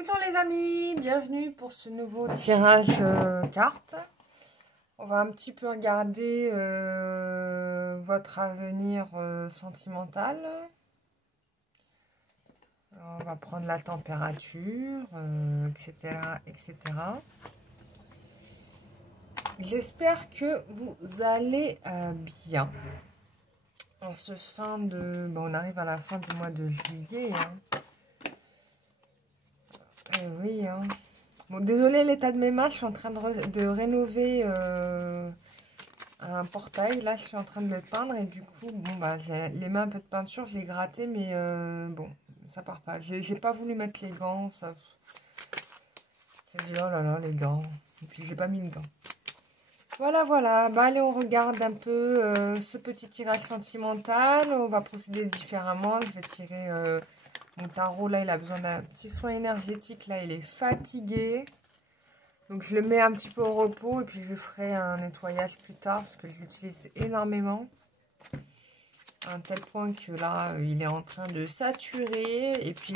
Bonjour les amis, bienvenue pour ce nouveau tirage carte. On va un petit peu regarder votre avenir sentimental. Alors, on va prendre la température, etc., etc. J'espère que vous allez bien. En ce fin de... Bon, on arrive à la fin du mois de juillet. Hein. Eh oui, hein. Bon, désolé l'état de mes mains, je suis en train de rénover un portail. Là, je suis en train de le peindre et du coup, bon, bah, j'ai les mains un peu de peinture, j'ai gratté, mais bon, ça part pas. J'ai pas voulu mettre les gants, ça... J'ai dit, oh là là, les gants. Et puis, j'ai pas mis de gants. Voilà, voilà. Bah, allez, on regarde un peu ce petit tirage sentimental. On va procéder différemment. Je vais tirer... Mon tarot, là, il a besoin d'un petit soin énergétique. Là, il est fatigué. Donc, je le mets un petit peu au repos. Et puis, je ferai un nettoyage plus tard. Parce que je l'utilise énormément. À un tel point que là, il est en train de saturer. Et puis,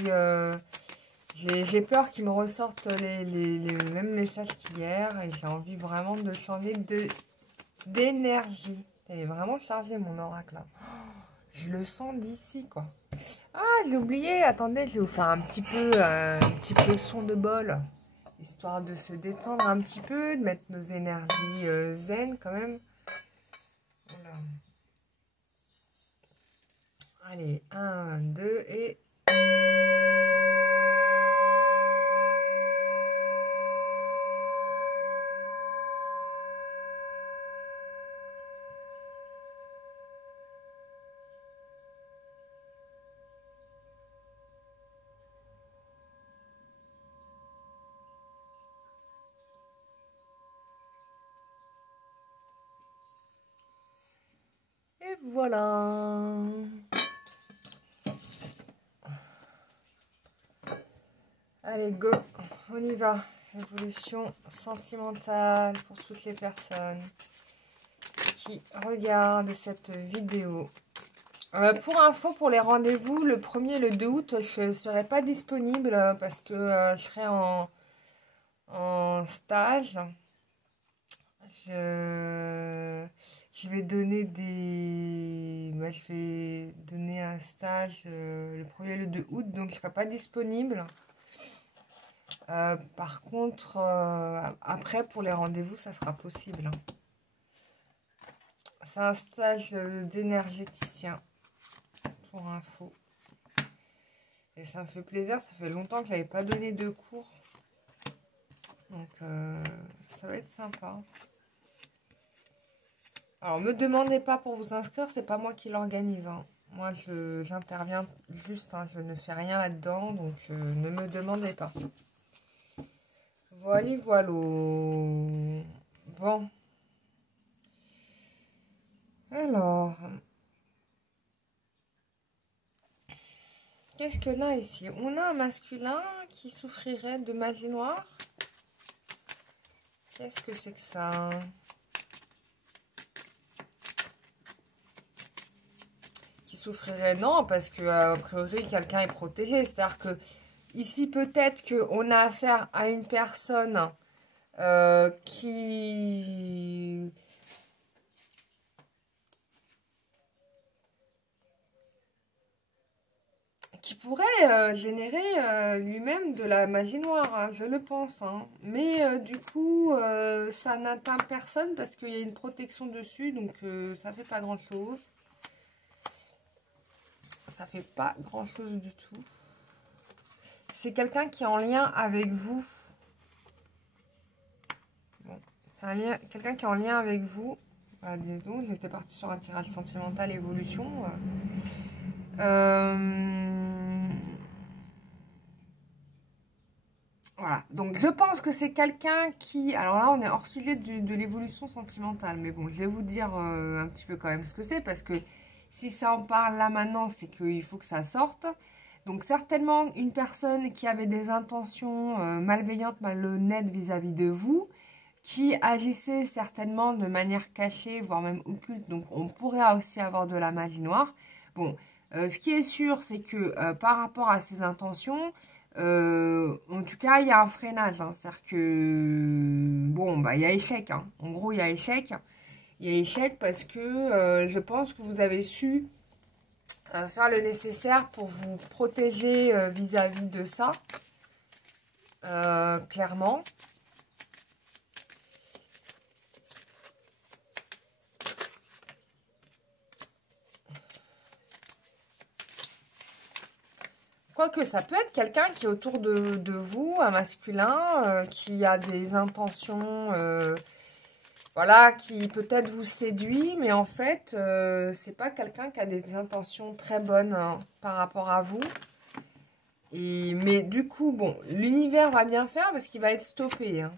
j'ai peur qu'il me ressorte les mêmes messages qu'hier. Et j'ai envie vraiment de changer d'énergie. Elle est vraiment chargée, mon oracle, là. Je le sens d'ici, quoi. Ah, j'ai oublié. Attendez, je vais vous faire un petit peu son de bol. Histoire de se détendre un petit peu, de mettre nos énergies zen, quand même. Voilà. Allez, 1, 2 et... Et voilà. Allez, go. On y va. Évolution sentimentale pour toutes les personnes qui regardent cette vidéo. Pour info, pour les rendez-vous, le 1er et le 2 août, je ne serai pas disponible parce que je serai en stage. Je vais donner je vais donner un stage le 1er et le 2 août, donc je ne serai pas disponible. Par contre, après, pour les rendez-vous, ça sera possible. C'est un stage d'énergéticien, pour info. Et ça me fait plaisir, ça fait longtemps que je n'avais pas donné de cours. Donc, ça va être sympa. Alors, me demandez pas pour vous inscrire, c'est pas moi qui l'organise. Hein. Moi, j'interviens juste, hein, je ne fais rien là-dedans, donc ne me demandez pas. Voilà, voilà. Bon. Alors, qu'est-ce que là, ici? On a un masculin qui souffrirait de magie noire. Qu'est-ce que c'est que ça? Qui souffrirait? Non, parce que a priori, quelqu'un est protégé. C'est-à-dire que ici, peut-être qu'on a affaire à une personne qui pourrait générer lui-même de la magie noire, hein, je le pense. Hein. Mais du coup, ça n'atteint personne parce qu'il y a une protection dessus, donc ça fait pas grand-chose. Ça fait pas grand-chose du tout. C'est quelqu'un qui est en lien avec vous. Bon, c'est quelqu'un qui est en lien avec vous. Ah, dis donc, j'étais partie sur un tirage sentimental évolution. Voilà, donc je pense que c'est quelqu'un qui... Alors là, on est hors sujet de l'évolution sentimentale. Mais bon, je vais vous dire un petit peu quand même ce que c'est. Parce que si ça en parle là maintenant, c'est qu'il faut que ça sorte. Donc certainement une personne qui avait des intentions malveillantes, malhonnêtes vis-à-vis de vous. Qui agissait certainement de manière cachée, voire même occulte. Donc on pourrait aussi avoir de la magie noire. Bon, ce qui est sûr, c'est que par rapport à ses intentions... En tout cas, il y a un freinage. Hein. C'est-à-dire que, bon, bah, il y a échec. Hein. En gros, il y a échec. Il y a échec parce que je pense que vous avez su faire le nécessaire pour vous protéger vis-à-vis de ça. Clairement. Quoique ça peut être quelqu'un qui est autour de vous, un masculin, qui a des intentions, voilà, qui peut-être vous séduit, mais en fait, c'est pas quelqu'un qui a des intentions très bonnes hein, par rapport à vous. Mais du coup, bon, l'univers va bien faire parce qu'il va être stoppé. Hein.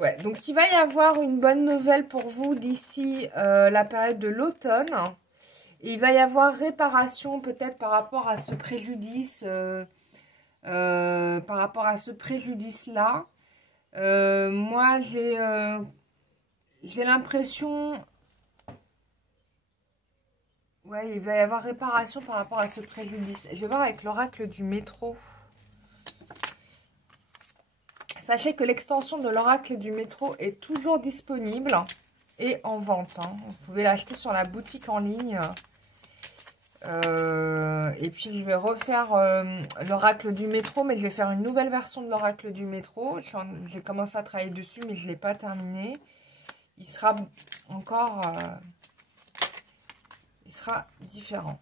Ouais, donc il va y avoir une bonne nouvelle pour vous d'ici la période de l'automne. Et il va y avoir réparation peut-être par rapport à ce préjudice, par rapport à ce préjudice-là. Moi, j'ai l'impression... Ouais, il va y avoir réparation par rapport à ce préjudice. Je vais voir avec l'oracle du métro. Sachez que l'extension de l'oracle du métro est toujours disponible et en vente. Hein. Vous pouvez l'acheter sur la boutique en ligne. Et puis je vais refaire l'oracle du métro, mais je vais faire une nouvelle version de l'oracle du métro. J'ai commencé à travailler dessus, mais je ne l'ai pas terminé. Il sera encore... il sera différent.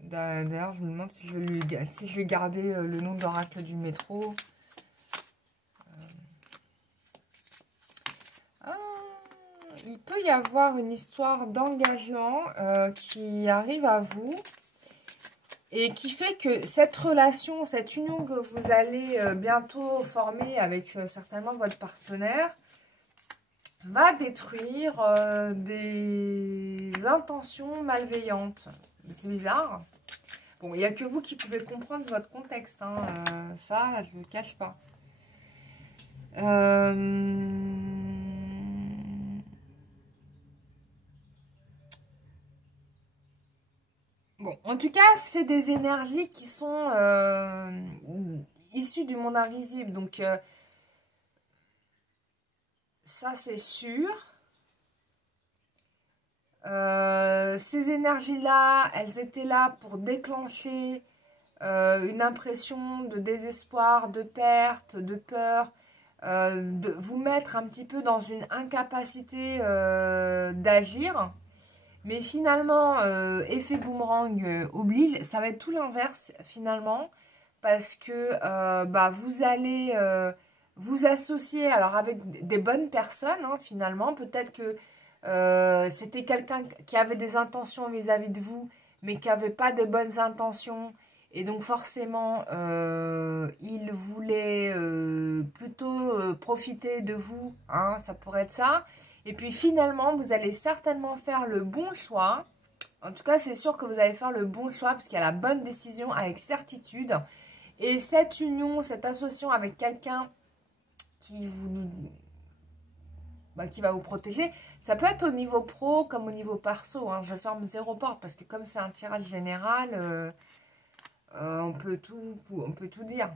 D'ailleurs, je me demande si je vais garder le nom de l'oracle du métro. Il peut y avoir une histoire d'engagement qui arrive à vous. Et qui fait que cette relation, cette union que vous allez bientôt former avec certainement votre partenaire, va détruire des intentions malveillantes. C'est bizarre. Bon, il n'y a que vous qui pouvez comprendre votre contexte. Hein. Ça, je ne le cache pas. Bon, en tout cas, c'est des énergies qui sont issues du monde invisible. Donc, ça, c'est sûr. Ces énergies-là, elles étaient là pour déclencher une impression de désespoir, de perte, de peur, de vous mettre un petit peu dans une incapacité d'agir. Mais finalement, effet boomerang oblige, ça va être tout l'inverse finalement, parce que bah, vous allez vous associer alors avec des bonnes personnes hein, finalement. Peut-être que c'était quelqu'un qui avait des intentions vis-à-vis de vous, mais qui n'avait pas de bonnes intentions. Et donc forcément, il voulait plutôt profiter de vous, hein, ça pourrait être ça. Et puis finalement, vous allez certainement faire le bon choix. En tout cas, c'est sûr que vous allez faire le bon choix parce qu'il y a la bonne décision avec certitude. Et cette union, cette association avec quelqu'un qui qui va vous protéger, ça peut être au niveau pro comme au niveau perso. Hein. Je ferme zéro porte parce que comme c'est un tirage général, on peut tout dire.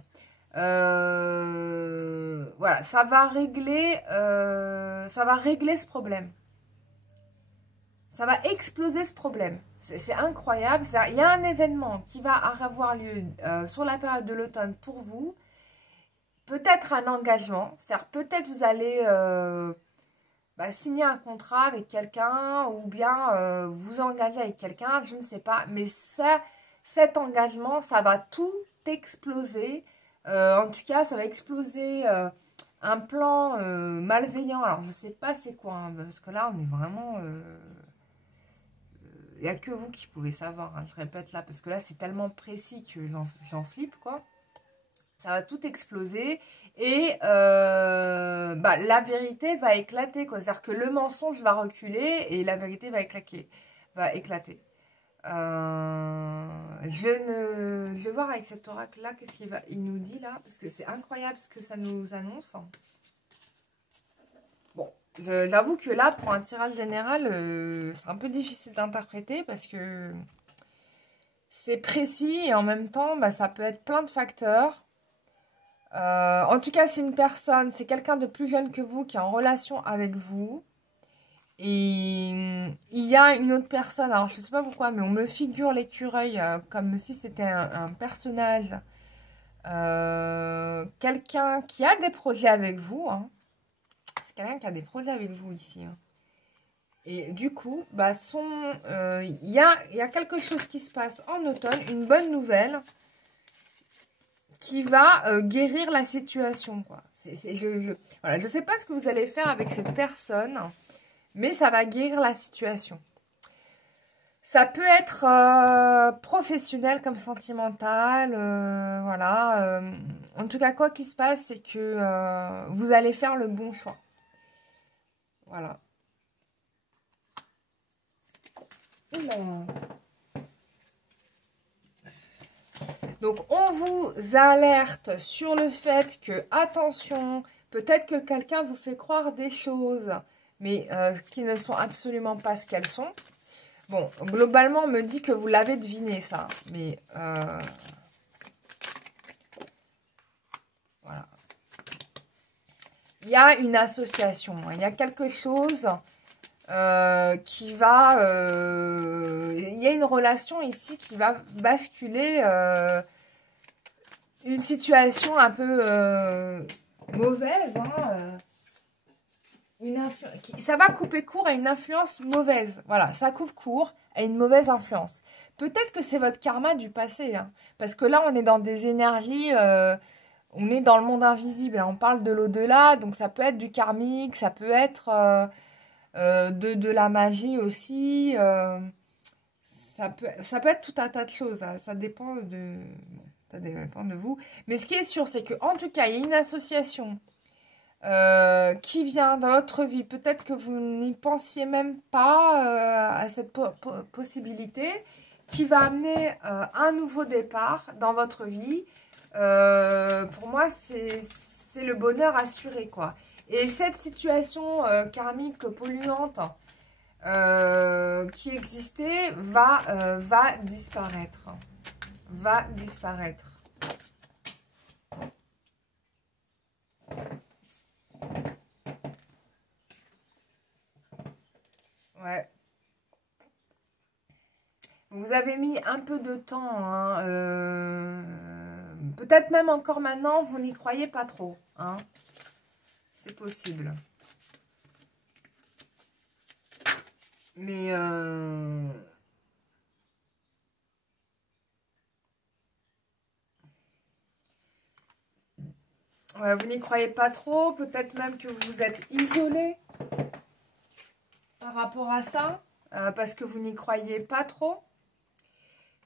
Voilà, ça va régler ce problème. Ça va exploser ce problème. C'est incroyable. Il y a un événement qui va avoir lieu sur la période de l'automne pour vous. Peut-être un engagement. C'est-à-dire peut-être vous allez signer un contrat avec quelqu'un ou bien vous engager avec quelqu'un. Je ne sais pas. Mais cet engagement, ça va tout exploser. En tout cas, ça va exploser un plan malveillant. Alors, je ne sais pas c'est quoi. Hein, parce que là, on est vraiment... il n'y a que vous qui pouvez savoir, hein, je répète là, parce que là, c'est tellement précis que j'en flippe, quoi. Ça va tout exploser et la vérité va éclater, quoi. C'est-à-dire que le mensonge va reculer et la vérité va éclater. Je vais voir avec cet oracle-là, qu'est-ce qu'il nous dit là, parce que c'est incroyable ce que ça nous annonce. Bon. J'avoue que là, pour un tirage général, c'est un peu difficile d'interpréter parce que c'est précis et en même temps, bah, ça peut être plein de facteurs. En tout cas, c'est une personne, c'est quelqu'un de plus jeune que vous qui est en relation avec vous. Et il y a une autre personne, alors je ne sais pas pourquoi, mais on me figure l'écureuil comme si c'était un personnage. Quelqu'un qui a des projets avec vous. Hein. C'est quelqu'un qui a des projets avec vous ici. Hein. Et du coup, bah, il y a quelque chose qui se passe en automne, une bonne nouvelle qui va guérir la situation. Quoi. Voilà, je ne sais pas ce que vous allez faire avec cette personne, mais ça va guérir la situation. Ça peut être professionnel comme sentimental, voilà. En tout cas, quoi qu'il se passe, c'est que vous allez faire le bon choix. Voilà. Oula. Donc, on vous alerte sur le fait que, attention, peut-être que quelqu'un vous fait croire des choses, mais qui ne sont absolument pas ce qu'elles sont. Bon, globalement, on me dit que vous l'avez deviné, ça. Mais, voilà. Il y a une association. Il y a quelque chose qui va... il y a une relation ici qui va basculer une situation un peu mauvaise. Hein, ça va couper court à une influence mauvaise. Voilà, ça coupe court à une mauvaise influence. Peut-être que c'est votre karma du passé. Hein, parce que là, on est dans des énergies... on est dans le monde invisible. Hein, on parle de l'au-delà. Donc, ça peut être du karmique. Ça peut être de la magie aussi. Ça peut être tout un tas de choses. Hein, ça dépend de vous. Mais ce qui est sûr, c'est qu'en tout cas, il y a une association... qui vient dans votre vie, peut-être que vous n'y pensiez même pas à cette possibilité, qui va amener un nouveau départ dans votre vie. Pour moi, c'est le bonheur assuré, quoi. Et cette situation karmique polluante qui existait va disparaître. Va disparaître. Ouais. Vous avez mis un peu de temps. Hein, peut-être même encore maintenant, vous n'y croyez pas trop. Hein. C'est possible. Mais... ouais, vous n'y croyez pas trop. Peut-être même que vous vous êtes isolé par rapport à ça. Parce que vous n'y croyez pas trop.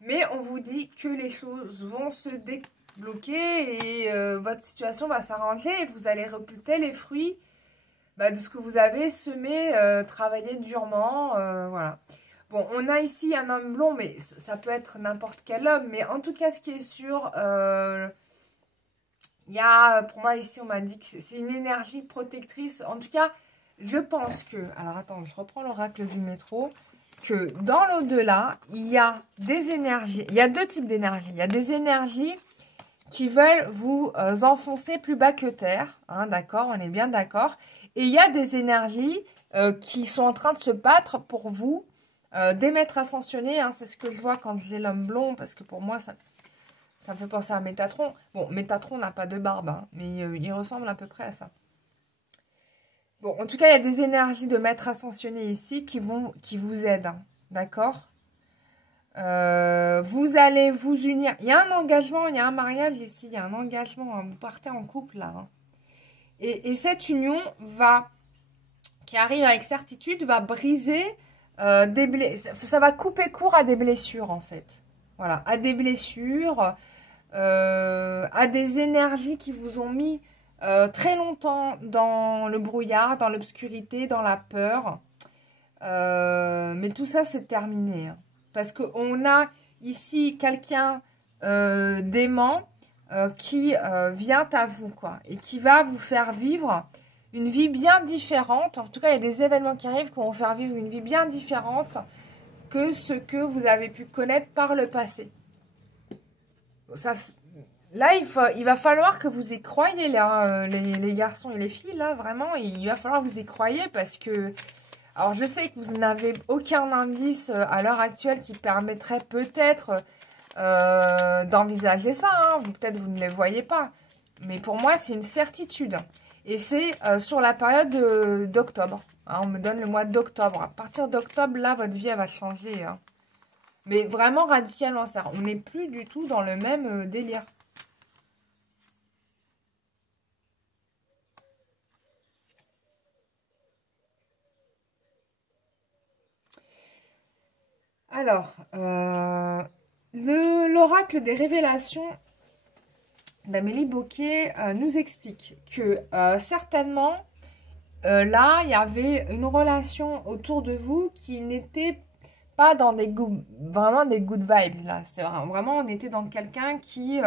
Mais on vous dit que les choses vont se débloquer et votre situation va s'arranger et vous allez récolter les fruits de ce que vous avez semé, travaillé durement. Voilà. Bon, on a ici un homme blond, mais ça peut être n'importe quel homme. Mais en tout cas, ce qui est sûr, il y a, pour moi ici, on m'a dit que c'est une énergie protectrice. En tout cas, je pense que... Alors, attends, je reprends l'oracle du métro. Que dans l'au-delà, il y a des énergies. Il y a deux types d'énergies. Il y a des énergies qui veulent vous enfoncer plus bas que terre. Hein, d'accord, on est bien d'accord. Et il y a des énergies qui sont en train de se battre pour vous. Des maîtres ascensionnés, hein, c'est ce que je vois quand j'ai l'homme blond. Parce que pour moi, ça me fait penser à Métatron. Bon, Métatron n'a pas de barbe, hein, mais il ressemble à peu près à ça. Bon, en tout cas, il y a des énergies de maîtres ascensionnés ici qui vous aident, hein, d'accord? Vous allez vous unir. Il y a un engagement, il y a un mariage ici, il y a un engagement, hein, vous partez en couple là. Hein. Et cette union qui arrive avec certitude, va briser des blessures. Ça va couper court à des blessures en fait. Voilà, à des blessures, à des énergies qui vous ont mis très longtemps dans le brouillard, dans l'obscurité, dans la peur. Mais tout ça, c'est terminé. Hein. Parce qu'on a ici quelqu'un d'aimant qui vient à vous, quoi. Et qui va vous faire vivre une vie bien différente. En tout cas, il y a des événements qui arrivent qui vont vous faire vivre une vie bien différente que ce que vous avez pu connaître par le passé. ça, là, il va falloir que vous y croyiez, là, les garçons et les filles, là, vraiment, il va falloir que vous y croyiez parce que, alors je sais que vous n'avez aucun indice à l'heure actuelle qui permettrait peut-être d'envisager ça, hein. Peut-être vous ne les voyez pas, mais pour moi, c'est une certitude. Et c'est sur la période d'octobre. Hein, on me donne le mois d'octobre. À partir d'octobre, là, votre vie, elle va changer. Hein. Mais vraiment radicalement, ça. On n'est plus du tout dans le même délire. Alors, l'oracle des révélations d'Amélie Bocquet nous explique que certainement, là, il y avait une relation autour de vous qui n'était pas dans vraiment des good vibes, là. C'est vraiment, on était dans quelqu'un qui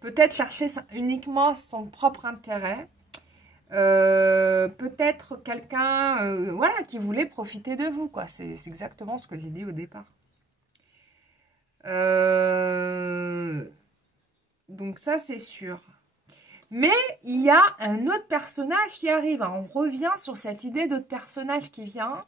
peut-être cherchait uniquement son propre intérêt. Peut-être quelqu'un voilà, qui voulait profiter de vous, quoi. C'est exactement ce que j'ai dit au départ. Donc ça, c'est sûr. Mais il y a un autre personnage qui arrive. Hein. On revient sur cette idée d'autre personnage qui vient.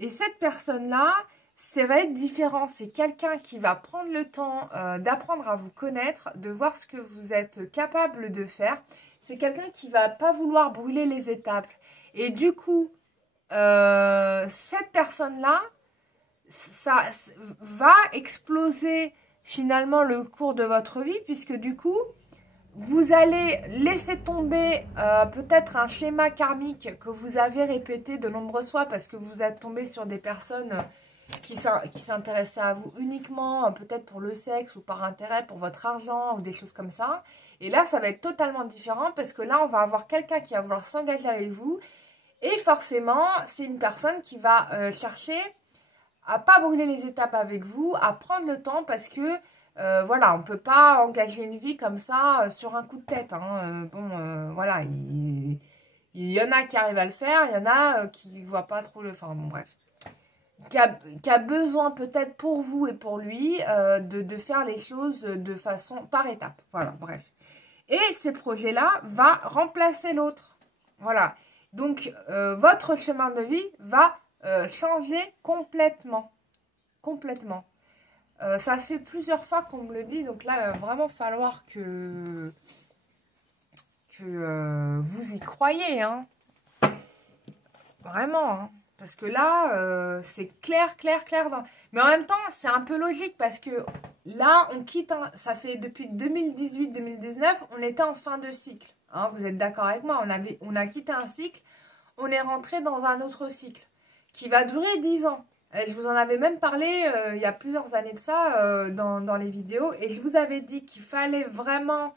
Et cette personne-là, ça va être différent. C'est quelqu'un qui va prendre le temps d'apprendre à vous connaître, de voir ce que vous êtes capable de faire. C'est quelqu'un qui va pas vouloir brûler les étapes. Et du coup, cette personne-là, ça va exploser finalement le cours de votre vie, puisque du coup, vous allez laisser tomber peut-être un schéma karmique que vous avez répété de nombreuses fois parce que vous êtes tombé sur des personnes qui s'intéressaient à vous uniquement, peut-être pour le sexe ou par intérêt, pour votre argent ou des choses comme ça. Et là, ça va être totalement différent parce que là, on va avoir quelqu'un qui va vouloir s'engager avec vous. Et forcément, c'est une personne qui va chercher à pas brûler les étapes avec vous, à prendre le temps parce que voilà, on ne peut pas engager une vie comme ça sur un coup de tête. Hein. Voilà, il y en a qui arrivent à le faire, il y en a qui ne voient pas trop le... Enfin, bon, bref. Qui a besoin peut-être pour vous et pour lui de faire les choses de façon par étapes. Voilà, bref. Et ces projets-là vont remplacer l'autre. Voilà. Donc, votre chemin de vie va changer complètement. Complètement. Ça fait plusieurs fois qu'on me le dit, donc là, il va vraiment falloir que vous y croyez, hein. Vraiment, hein. Parce que là, c'est clair, clair, clair. Mais en même temps, c'est un peu logique parce que là, on quitte, ça fait depuis 2018-2019, on était en fin de cycle. Hein, vous êtes d'accord avec moi, on a quitté un cycle, on est rentré dans un autre cycle qui va durer 10 ans. Je vous en avais même parlé il y a plusieurs années de ça dans les vidéos. Et je vous avais dit qu'il fallait vraiment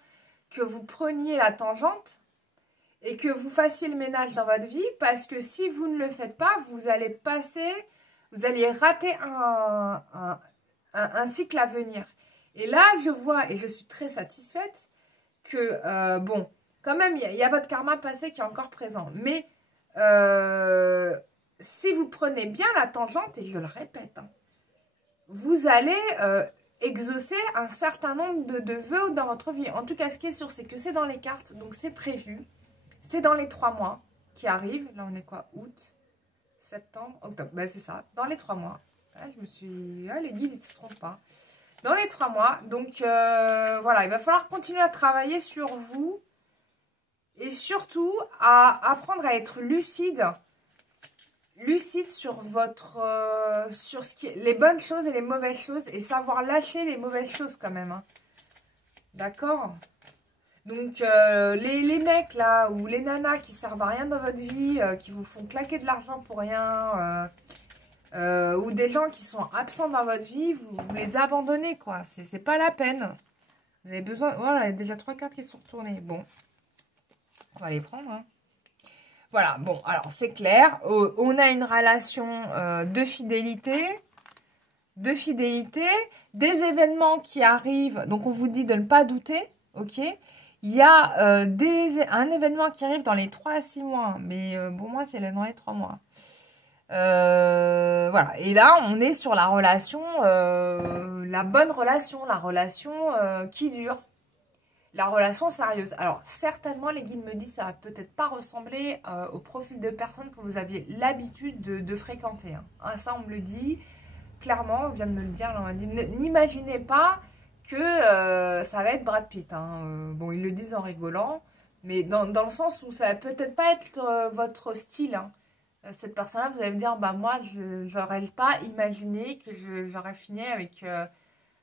que vous preniez la tangente et que vous fassiez le ménage dans votre vie. Parce que si vous ne le faites pas, vous allez rater un cycle à venir. Et là, je vois, et je suis très satisfaite, que, bon, quand même, il y a votre karma passé qui est encore présent. Mais... si vous prenez bien la tangente, et je le répète, hein, vous allez exaucer un certain nombre de vœux dans votre vie. En tout cas, ce qui est sûr, c'est que c'est dans les cartes, donc c'est prévu. C'est dans les 3 mois qui arrivent. Là, on est quoi? Août, septembre, octobre. Ben, c'est ça, dans les 3 mois. Là, les guides, ils ne se trompent pas. Dans les 3 mois. Donc, voilà, il va falloir continuer à travailler sur vous. Et surtout, à apprendre à être lucide sur sur les bonnes choses et les mauvaises choses et savoir lâcher les mauvaises choses quand même. Hein. D'accord? Donc, les mecs là, ou les nanas qui servent à rien dans votre vie, qui vous font claquer de l'argent pour rien, ou des gens qui sont absents dans votre vie, vous les abandonnez, quoi. C'est pas la peine. Vous avez besoin... Voilà, il y a déjà 3 cartes qui sont retournées. Bon, on va les prendre, hein. Voilà, bon, alors c'est clair, on a une relation de fidélité, des événements qui arrivent, donc on vous dit de ne pas douter, ok? Il y a un événement qui arrive dans les 3 à 6 mois, mais pour moi c'est dans les 3 mois. Voilà. Et là, on est sur la relation, la bonne relation, la relation qui dure. La relation sérieuse. Alors, certainement, les guides me disent que ça va peut-être pas ressembler au profil de personnes que vous aviez l'habitude de fréquenter. Hein. Ah, ça, on me le dit clairement, on vient de me le dire. Là, on m'a dit, n'imaginez pas que ça va être Brad Pitt. Hein. Bon, ils le disent en rigolant, mais dans le sens où ça va peut-être pas être votre style. Hein. Cette personne-là, vous allez me dire, bah moi, je n'aurais pas imaginé que j'aurais fini avec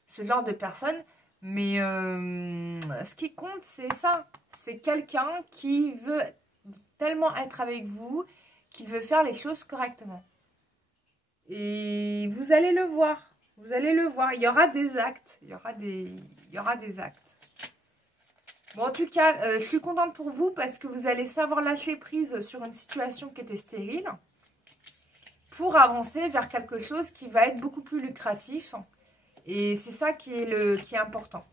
ce genre de personne. Mais ce qui compte, c'est ça. C'est quelqu'un qui veut tellement être avec vous qu'il veut faire les choses correctement. Et vous allez le voir. Vous allez le voir. Il y aura des actes. Il y aura des actes. Bon, en tout cas, je suis contente pour vous parce que vous allez savoir lâcher prise sur une situation qui était stérile pour avancer vers quelque chose qui va être beaucoup plus lucratif. Et c'est ça qui est important.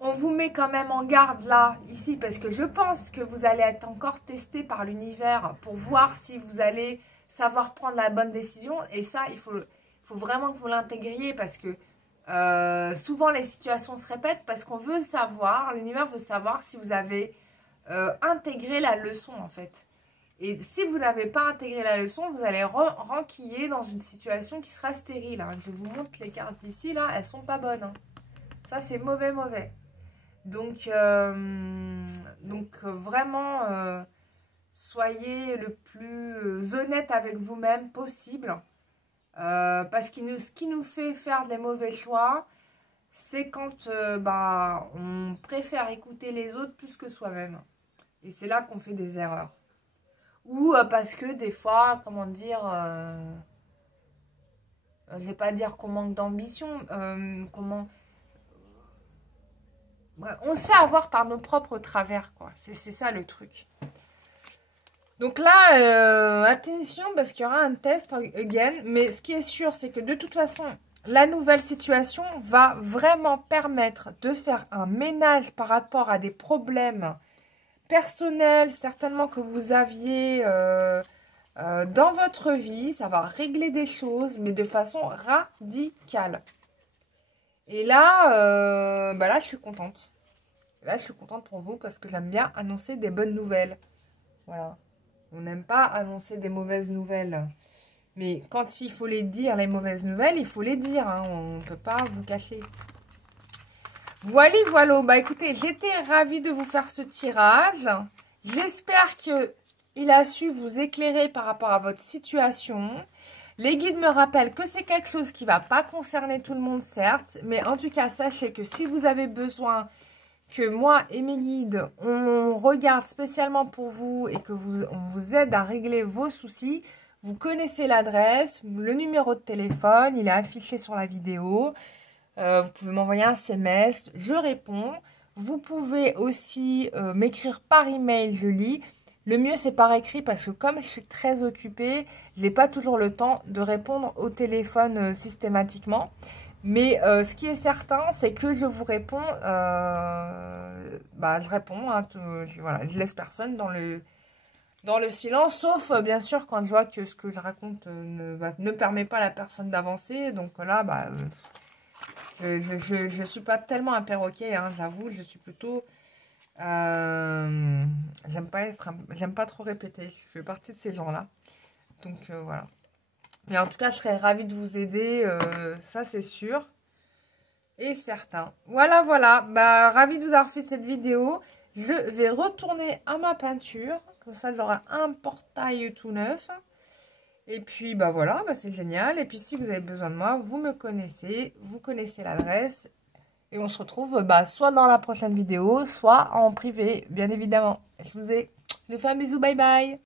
On vous met quand même en garde là, ici, parce que je pense que vous allez être encore testé par l'univers pour voir si vous allez savoir prendre la bonne décision. Et ça, il faut vraiment que vous l'intégriez parce que souvent les situations se répètent parce qu'on veut savoir, l'univers veut savoir si vous avez intégré la leçon en fait. Et si vous n'avez pas intégré la leçon, vous allez renquiller dans une situation qui sera stérile. Hein. Je vous montre les cartes d'ici, là, elles sont pas bonnes. Hein. Ça, c'est mauvais. Donc vraiment, soyez le plus honnête avec vous-même possible. Parce que ce qui nous fait faire des mauvais choix, c'est quand on préfère écouter les autres plus que soi-même. Et c'est là qu'on fait des erreurs. Ou parce que des fois, comment dire, je vais pas dire qu'on manque d'ambition, on se fait avoir par nos propres travers, quoi. C'est ça le truc. Donc là, attention, parce qu'il y aura un test again. Mais ce qui est sûr, c'est que de toute façon, la nouvelle situation va vraiment permettre de faire un ménage par rapport à des problèmes personnel, certainement que vous aviez dans votre vie. Ça va régler des choses, mais de façon radicale. Et là, là, je suis contente. Là, je suis contente pour vous parce que j'aime bien annoncer des bonnes nouvelles. Voilà. On n'aime pas annoncer des mauvaises nouvelles. Mais quand il faut les dire, les mauvaises nouvelles, il faut les dire. Hein. On ne peut pas vous cacher. Voilà. Bah écoutez, j'étais ravie de vous faire ce tirage. J'espère qu'il a su vous éclairer par rapport à votre situation. Les guides me rappellent que c'est quelque chose qui ne va pas concerner tout le monde, certes. Mais en tout cas, sachez que si vous avez besoin que moi et mes guides, on regarde spécialement pour vous et que on vous aide à régler vos soucis, vous connaissez l'adresse, le numéro de téléphone, il est affiché sur la vidéo. Vous pouvez m'envoyer un SMS, je réponds. Vous pouvez aussi m'écrire par email, je lis. Le mieux, c'est par écrit parce que comme je suis très occupée, je n'ai pas toujours le temps de répondre au téléphone systématiquement. Mais ce qui est certain, c'est que je vous réponds, je réponds, hein, voilà, je laisse personne dans le silence, sauf bien sûr quand je vois que ce que je raconte ne permet pas à la personne d'avancer. Donc là, je suis pas tellement un perroquet, hein, j'avoue, je suis plutôt... j'aime pas trop répéter, je fais partie de ces gens-là. Donc voilà. Mais en tout cas, je serais ravie de vous aider, ça c'est sûr. Et certain. Voilà. Ravie de vous avoir fait cette vidéo. Je vais retourner à ma peinture. Comme ça, j'aurai un portail tout neuf. Et puis, voilà, c'est génial. Et puis, si vous avez besoin de moi, vous me connaissez. Vous connaissez l'adresse. Et on se retrouve soit dans la prochaine vidéo, soit en privé, bien évidemment. Je vous fais un bisou, bye bye.